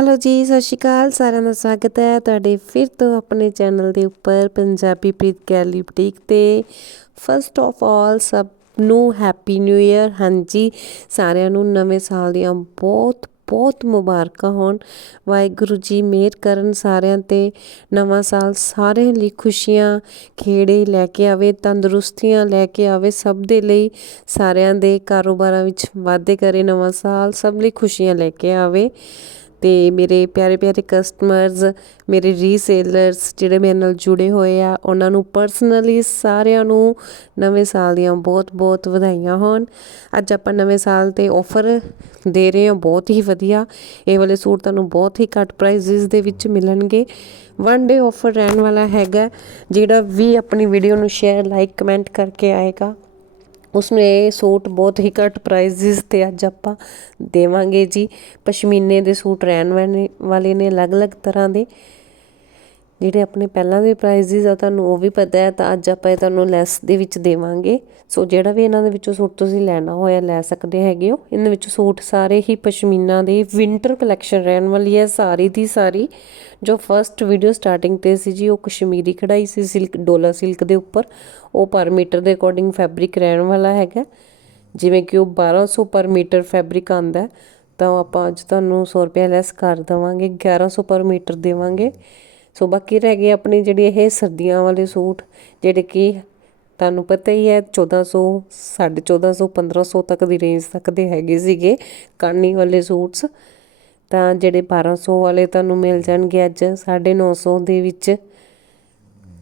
Hello ਜੀ, ਸਤਿ ਸ਼੍ਰੀ ਅਕਾਲ। ਸਾਰਿਆਂ ਦਾ ਸਵਾਗਤ ਹੈ ਤੁਹਾਡੇ ਫਿਰ ਤੋਂ ਆਪਣੇ ਚੈਨਲ ਦੇ ਉੱਪਰ, ਪੰਜਾਬੀ ਪ੍ਰੀਤ ਗੈਲੀ ਬੁਟੀਕ ਤੇ। ਫਸਟ ਆਫ ਆਲ ਸਭ ਨੂੰ ਹੈਪੀ ਨਿਊ ਇਅਰ ਹਾਂਜੀ, ਸਾਰਿਆਂ ਨੂੰ ਨਵੇਂ ਸਾਲ ਦੀਆਂ ਬਹੁਤ ਬਹੁਤ ਮੁਬਾਰਕਾਂ ਹੋਣ। ਵਾਹਿਗੁਰੂ ਜੀ, ਮਿਹਰ ਕਰਨ ਸਾਰਿਆਂ ਤੇ। ਨਵਾਂ ਸਾਲ ਸਾਰਿਆਂ ਲਈ ਖੁਸ਼ੀਆਂ, ਖੇੜੇ ਲੈ ਕੇ ਆਵੇ, ਤੰਦਰੁਸਤੀਆਂ ਲੈ ਕੇ ਆਵੇ ਸਭ ਦੇ ਲਈ। ਸਾਰਿਆਂ ਦੇ ਕਾਰੋਬਾਰਾਂ ਵਿੱਚ ਵਾਧੇ ਕਰੇ ਨਵਾਂ ਸਾਲ, ਸਭ ਲਈ ਖੁਸ਼ੀਆਂ ਲੈ ਕੇ ਆਵੇ। ਅਤੇ ਮੇਰੇ ਪਿਆਰੇ ਪਿਆਰੇ ਕਸਟਮਰਸ ਮੇਰੇ ਰੀਸੇਲਰਸ ਜਿਹੜੇ ਮੇਰੇ ਨਾਲ ਜੁੜੇ ਹੋਏ ਆ, ਉਹਨਾਂ ਨੂੰ ਪਰਸਨਲੀ ਸਾਰਿਆਂ ਨੂੰ ਨਵੇਂ ਸਾਲ ਦੀਆਂ ਬਹੁਤ ਬਹੁਤ ਵਧਾਈਆਂ ਹੋਣ। ਅੱਜ ਆਪਾਂ ਨਵੇਂ ਸਾਲ ਤੇ ਆਫਰ ਦੇ ਰਹੇ ਹਾਂ, ਬਹੁਤ ਹੀ ਵਧੀਆ। ਇਹ ਵਾਲੇ ਸੂਟ ਤੁਹਾਨੂੰ ਬਹੁਤ ਹੀ ਘੱਟ ਪ੍ਰਾਈਸਿਸ ਦੇ ਵਿੱਚ ਮਿਲਣਗੇ। ਵਨ ਡੇ ਆਫਰ ਰਹਿਣ ਵਾਲਾ ਹੈਗਾ, ਜਿਹੜਾ ਵੀ ਆਪਣੀ ਵੀਡੀਓ ਨੂੰ ਸ਼ੇਅਰ ਲਾਈਕ ਕਮੈਂਟ ਕਰਕੇ ਆਏਗਾ। ਉਸਨੂੰ ਇਹ ਸੂਟ ਬਹੁਤ ਹੀ ਘੱਟ ਪ੍ਰਾਈਸਿਸ ਤੇ ਅੱਜ ਆਪਾਂ ਦੇਵਾਂਗੇ ਜੀ। ਪਸ਼ਮੀਨੇ ਦੇ ਸੂਟ ਰਹਿਣ ਵਾਲੇ ਨੇ ਅਲੱਗ-ਅਲੱਗ ਤਰ੍ਹਾਂ ਦੇ। ਜਿਹੜੇ ਆਪਣੇ ਪਹਿਲਾਂ ਦੇ ਪ੍ਰਾਈਸਿਸ ਆ ਤੁਹਾਨੂੰ ਉਹ ਵੀ ਪਤਾ ਹੈ, ਤਾਂ ਅੱਜ ਆਪਾਂ ਇਹ ਤੁਹਾਨੂੰ ਲੈਸ ਦੇ ਵਿੱਚ ਦੇਵਾਂਗੇ। ਸੋ ਜਿਹੜਾ ਵੀ ਇਹਨਾਂ ਦੇ ਵਿੱਚੋਂ ਸੂਟ ਤੁਸੀਂ ਲੈਣਾ ਹੋਇਆ, ਲੈ ਸਕਦੇ ਹੈਗੇ ਹੋ। ਇਹਨਾਂ ਵਿੱਚੋਂ ਸੂਟ ਸਾਰੇ ਹੀ ਪਸ਼ਮੀਨਾ ਦੇ ਵਿੰਟਰ ਕਲੈਕਸ਼ਨ ਰਹਿਣ ਵਾਲੀ ਹੈ, ਸਾਰੀ ਦੀ ਸਾਰੀ। ਜੋ ਫਰਸਟ ਵੀਡੀਓ ਸਟਾਰਟਿੰਗ ਤੇ ਸੀ ਜੀ, ਉਹ ਕਸ਼ਮੀਰੀ ਕਢਾਈ ਸੀ ਸਿਲਕ ਡੋਲਾ ਸਿਲਕ ਦੇ ਉੱਪਰ। ਉਹ ਪਰ ਮੀਟਰ ਦੇ ਅਕੋਰਡਿੰਗ ਫੈਬਰਿਕ ਰਹਿਣ ਵਾਲਾ ਹੈਗਾ। ਜਿਵੇਂ ਕਿ ਉਹ 1200 ਪਰ ਮੀਟਰ ਫੈਬਰਿਕ ਆਂਦਾ ਤਾਂ ਆਪਾਂ ਅੱਜ ਤੁਹਾਨੂੰ 100 ਰੁਪਏ ਲੈਸ ਕਰ ਦਵਾਂਗੇ 1100 ਪਰ ਮੀਟਰ ਦੇਵਾਂਗੇ। ਸੋ ਬਾਕੀ ਰਹਿ ਗਏ ਆਪਣੇ ਜਿਹੜੇ ਇਹ ਸਰਦੀਆਂ ਵਾਲੇ ਸੂਟ, ਜਿਹੜੇ ਕਿ ਤੁਹਾਨੂੰ ਪਤਾ ਹੀ ਹੈ 1400 1450 1500 ਤੱਕ ਦੀ ਰੇਂਜ ਤੱਕ ਦੇ ਹੈਗੇ ਸੀਗੇ ਕਾਨੀ ਵਾਲੇ ਸੂਟਸ। ਤਾਂ ਜਿਹੜੇ 1200 ਵਾਲੇ ਤੁਹਾਨੂੰ ਮਿਲ ਜਾਣਗੇ ਅੱਜ 950 ਦੇ ਵਿੱਚ।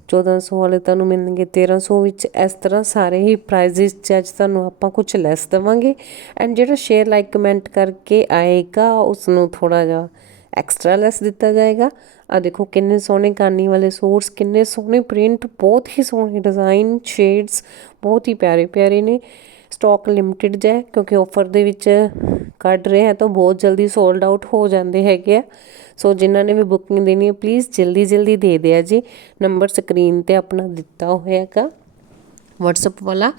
1400 ਵਾਲੇ ਤੁਹਾਨੂੰ ਮਿਲਣਗੇ 1300 ਵਿੱਚ। ਇਸ ਤਰ੍ਹਾਂ ਸਾਰੇ ਹੀ ਪ੍ਰਾਈਸਿਸ 'ਚ ਅੱਜ ਤੁਹਾਨੂੰ ਆਪਾਂ ਕੁਝ ਲੈਸ ਦਵਾਂਗੇ। ਐਂਡ ਜਿਹੜਾ ਸ਼ੇਅਰ ਲਾਈਕ ਕਮੈਂਟ ਕਰਕੇ ਆਏਗਾ ਉਸ ਨੂੰ ਥੋੜਾ ਜਿਹਾ ਐਕਸਟਰਾ ਲੈਸ ਦਿੱਤਾ ਜਾਏਗਾ। ਆ ਦੇਖੋ ਕਿੰਨੇ ਸੋਹਣੇ ਕਾਨੀ ਵਾਲੇ ਸੋਰਸ, ਕਿੰਨੇ ਸੋਹਣੇ ਪ੍ਰਿੰਟ, ਬਹੁਤ ਹੀ ਸੋਹਣੇ ਡਿਜ਼ਾਈਨ ਸ਼ੇਡਸ ਬਹੁਤ ਹੀ ਪਿਆਰੇ ਪਿਆਰੇ ਨੇ। ਸਟਾਕ ਲਿਮਟਿਡ ਜੈ ਕਿਉਂਕਿ ਆਫਰ ਦੇ ਵਿੱਚ ਕੱਢ ਰਹੇ ਹੈ ਤਾਂ ਬਹੁਤ ਜਲਦੀ ਸੋਲਡ ਆਊਟ ਹੋ ਜਾਂਦੇ ਹੈਗੇ ਆ। ਸੋ ਜਿਨ੍ਹਾਂ ਨੇ ਵੀ ਬੁਕਿੰਗ ਦੇਣੀ ਹੈ ਪਲੀਜ਼ ਜਲਦੀ ਜਲਦੀ ਦੇ ਦਿਆ ਜੀ। ਨੰਬਰ ਸਕਰੀਨ ਤੇ ਆਪਣਾ ਦਿੱਤਾ ਹੋਇਆਗਾ WhatsApp ਵਾਲਾ,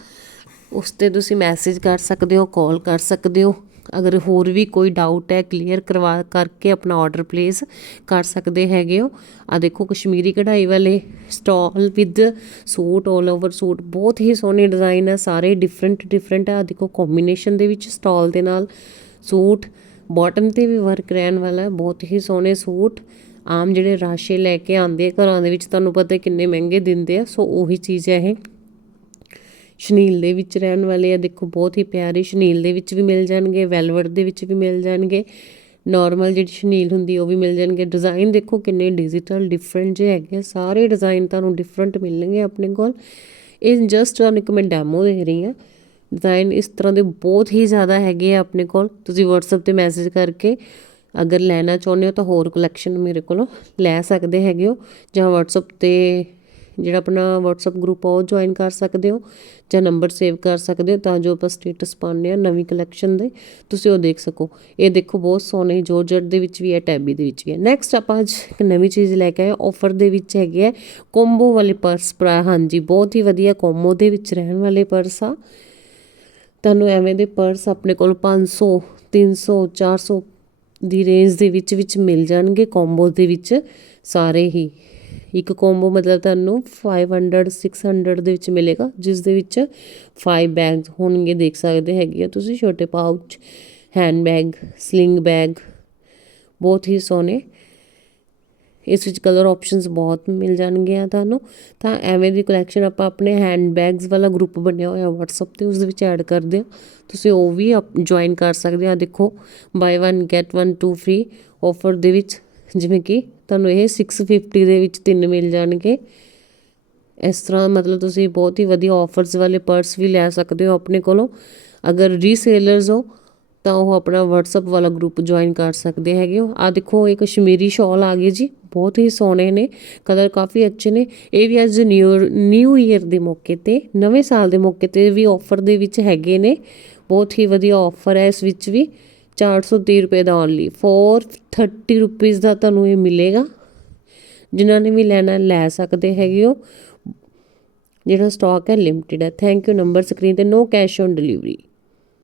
ਉਸ ਤੇ ਤੁਸੀਂ ਮੈਸੇਜ ਕਰ ਸਕਦੇ ਹੋ ਕਾਲ ਕਰ ਸਕਦੇ ਹੋ। ਅਗਰ ਹੋਰ ਵੀ ਕੋਈ ਡਾਊਟ ਹੈ ਕਲੀਅਰ ਕਰਵਾ ਕਰਕੇ ਆਪਣਾ ਆਰਡਰ ਪਲੇਸ ਕਰ ਸਕਦੇ ਹੈਗੇ ਹੋ। ਆ ਦੇਖੋ ਕਸ਼ਮੀਰੀ ਕਢਾਈ ਵਾਲੇ stall with suit 올 over suit, ਬਹੁਤ ਹੀ ਸੋਹਣੇ ਡਿਜ਼ਾਈਨ ਆ, ਸਾਰੇ ਡਿਫਰੈਂਟ ਡਿਫਰੈਂਟ ਆ। ਦੇਖੋ ਕੰਬੀਨੇਸ਼ਨ ਦੇ ਵਿੱਚ ਸਟਾਲ ਦੇ ਨਾਲ ਸੂਟ ਬਾਟਮ ਤੇ ਵੀ ਵਰਕ ਰਹਿਣ ਵਾਲਾ ਹੈ ਬਹੁਤ ਹੀ ਸੋਹਣੇ ਸੂਟ। ਆਮ ਜਿਹੜੇ ਰਾਸ਼ੇ ਲੈ ਕੇ ਆਉਂਦੇ ਘਰਾਂ ਦੇ ਵਿੱਚ, ਤੁਹਾਨੂੰ ਪਤਾ ਕਿੰਨੇ ਮਹਿੰਗੇ ਦਿੰਦੇ ਆ, ਸੋ ਉਹੀ ਚੀਜ਼ ਹੈ ਇਹ। ਸ਼ਨੀਲ ਦੇ ਵਿੱਚ ਰਹਿਣ ਵਾਲੇ ਆ। ਦੇਖੋ, ਬਹੁਤ ਹੀ ਪਿਆਰੇ ਸ਼ਨੀਲ ਦੇ ਵਿੱਚ ਵੀ ਮਿਲ ਜਾਣਗੇ, ਵੈਲਵਟ ਦੇ ਵਿੱਚ ਵੀ ਮਿਲ ਜਾਣਗੇ। ਨਾਰਮਲ ਜਿਹੜੀ ਸ਼ਨੀਲ ਹੁੰਦੀ ਉਹ ਵੀ ਮਿਲ ਜਾਣਗੇ। ਡਿਜ਼ਾਈਨ ਦੇਖੋ ਕਿੰਨੇ ਡਿਜੀਟਲ ਡਿਫਰੈਂਟ ਜੇ ਹੈਗੇ ਸਾਰੇ ਡਿਜ਼ਾਈਨ ਤੁਹਾਨੂੰ ਡਿਫਰੈਂਟ ਮਿਲਣਗੇ ਆਪਣੇ ਕੋਲ। ਇਹ ਜਸਟ ਤੁਹਾਨੂੰ ਇੱਕ ਮੈਂ ਡੈਮੋ ਦੇ ਰਹੀ ਹਾਂ ਡਿਜ਼ਾਈਨ ਇਸ ਤਰ੍ਹਾਂ ਦੇ ਬਹੁਤ ਹੀ ਜ਼ਿਆਦਾ ਹੈਗੇ ਆ ਆਪਣੇ ਕੋਲ। ਤੁਸੀਂ WhatsApp ਤੇ ਮੈਸੇਜ ਕਰਕੇ ਅਗਰ ਲੈਣਾ ਚਾਹੁੰਦੇ ਹੋ ਤਾਂ ਹੋਰ ਕਲੈਕਸ਼ਨ ਮੇਰੇ ਕੋਲੋਂ ਲੈ ਸਕਦੇ ਹੈਗੇ ਹੋ। ਜਾਂ WhatsApp ਤੇ ਜਿਹੜਾ ਆਪਣਾ WhatsApp ਗਰੁੱਪ ਆ, ਉਹ ਜੁਆਇਨ ਕਰ ਸਕਦੇ ਹੋ ਜਾਂ ਨੰਬਰ ਸੇਵ ਕਰ ਸਕਦੇ ਹੋ ਤਾਂ ਜੋ ਆਪਾਂ ਸਟੇਟਸ ਪਾਉਂਦੇ ਆ ਨਵੀਂ ਕਲੈਕਸ਼ਨ ਦੇ, ਤੁਸੀਂ ਉਹ ਦੇਖ ਸਕੋ। ਇਹ ਦੇਖੋ ਬਹੁਤ ਸੋਹਣੇ ਜੋਰਜਟ ਦੇ ਵਿੱਚ ਵੀ ਹੈ ਟੈਬੀ ਦੇ ਵਿੱਚ ਵੀ ਹੈ। ਨੈਕਸਟ ਆਪਾਂ ਅੱਜ ਇੱਕ ਨਵੀਂ ਚੀਜ਼ ਲੈ ਕੇ ਆਏ ਆਫਰ ਦੇ ਵਿੱਚ ਹੈਗੇ ਆ ਕੋਂਬੋ ਵਾਲੇ ਪਰਸ ਪ੍ਰਾ ਹਾਂਜੀ, ਬਹੁਤ ਹੀ ਵਧੀਆ ਕੋਮੋ ਦੇ ਵਿੱਚ ਰਹਿਣ ਵਾਲੇ ਪਰਸ ਆ। ਤੁਹਾਨੂੰ ਐਵੇਂ ਦੇ ਪਰਸ ਆਪਣੇ ਕੋਲ 500 300 400 ਦੀ ਰੇਂਜ ਦੇ ਵਿੱਚ ਵਿੱਚ ਮਿਲ ਜਾਣਗੇ ਕੋਂਬੋ ਦੇ ਵਿੱਚ ਸਾਰੇ ਹੀ। ਇੱਕ ਕੋਂਬੋ ਮਤਲਬ ਤੁਹਾਨੂੰ 500 600 ਦੇ ਵਿੱਚ ਮਿਲੇਗਾ ਜਿਸ ਦੇ ਵਿੱਚ 5 ਬੈਗਸ ਹੋਣਗੇ, ਦੇਖ ਸਕਦੇ ਹੈਗੇ ਆ ਤੁਸੀਂ, ਛੋਟੇ pouch hand bag sling bag ਬਹੁਤ ਹੀ ਸੋਹਣੇ। ਇਸ ਵਿੱਚ ਕਲਰ ਆਪਸ਼ਨਸ ਬਹੁਤ ਮਿਲ ਜਾਣਗੇ ਆ ਤੁਹਾਨੂੰ। ਤਾਂ ਐਵੇਂ ਦੀ ਕਲੈਕਸ਼ਨ ਆਪਾਂ ਆਪਣੇ ਹੈਂਡ ਬੈਗਸ ਵਾਲਾ ਗਰੁੱਪ ਬਣਿਆ ਹੋਇਆ WhatsApp ਤੇ, ਉਸ ਦੇ ਵਿੱਚ ਐਡ ਕਰਦੇ ਆ। ਤੁਸੀਂ ਉਹ ਵੀ ਜੁਆਇਨ ਕਰ ਸਕਦੇ ਆ। ਦੇਖੋ ਬਾਈ 1 ਗੈਟ 1 2 ਫ੍ਰੀ ਆਫਰ ਦੇ ਵਿੱਚ ਜਿਵੇਂ ਕਿ ਤੁਹਾਨੂੰ ਇਹ 650 ਦੇ ਵਿੱਚ ਤਿੰਨ ਮਿਲ ਜਾਣਗੇ। ਇਸ ਤਰ੍ਹਾਂ ਮਤਲਬ ਤੁਸੀਂ ਬਹੁਤ ਹੀ ਵਧੀਆ ਆਫਰਸ ਵਾਲੇ ਪਰਸ ਵੀ ਲੈ ਸਕਦੇ ਹੋ ਆਪਣੇ ਕੋਲੋਂ। ਅਗਰ ਰੀਸੇਲਰਸ ਹੋ, ਤਾਂ ਉਹ ਆਪਣਾ WhatsApp ਵਾਲਾ ਗਰੁੱਪ ਜੁਆਇਨ ਕਰ ਸਕਦੇ ਹੈਗੇ ਹੋ। ਆ ਦੇਖੋ, ਇਹ ਕਸ਼ਮੀਰੀ ਸ਼ਾਲ ਆ ਗਈ ਜੀ। ਬਹੁਤ ਹੀ ਸੋਹਣੇ ਨੇ ਕਲਰ ਕਾਫੀ ਅੱਛੇ ਨੇ। ਇਹ ਵੀ ਅੱਜ ਨਿਊ ਨਿਊ ਈਅਰ ਦੇ ਮੌਕੇ ਤੇ, ਨਵੇਂ ਸਾਲ ਦੇ ਮੌਕੇ ਤੇ ਵੀ ਆਫਰ ਦੇ ਵਿੱਚ ਹੈਗੇ ਨੇ। ਬਹੁਤ ਹੀ ਵਧੀਆ ਆਫਰ ਹੈ ਇਸ ਵਿੱਚ ਵੀ। 430 ਰੁਪਏ ਦਾ ਓਨਲੀ 430 ਰੁਪਏ ਦਾ ਤੁਹਾਨੂੰ ਇਹ ਮਿਲੇਗਾ। ਜਿਨ੍ਹਾਂ ਨੇ ਵੀ ਲੈਣਾ, ਲੈ ਸਕਦੇ ਹੈਗੇ ਹੋ। ਜਿਹੜਾ ਸਟਾਕ ਹੈ ਲਿਮਟਿਡ ਹੈ। ਥੈਂਕ ਯੂ ਨੰਬਰ ਸਕਰੀਨ ਤੇ ਨੋ ਕੈਸ਼ ਔਨ ਡਿਲੀਵਰੀ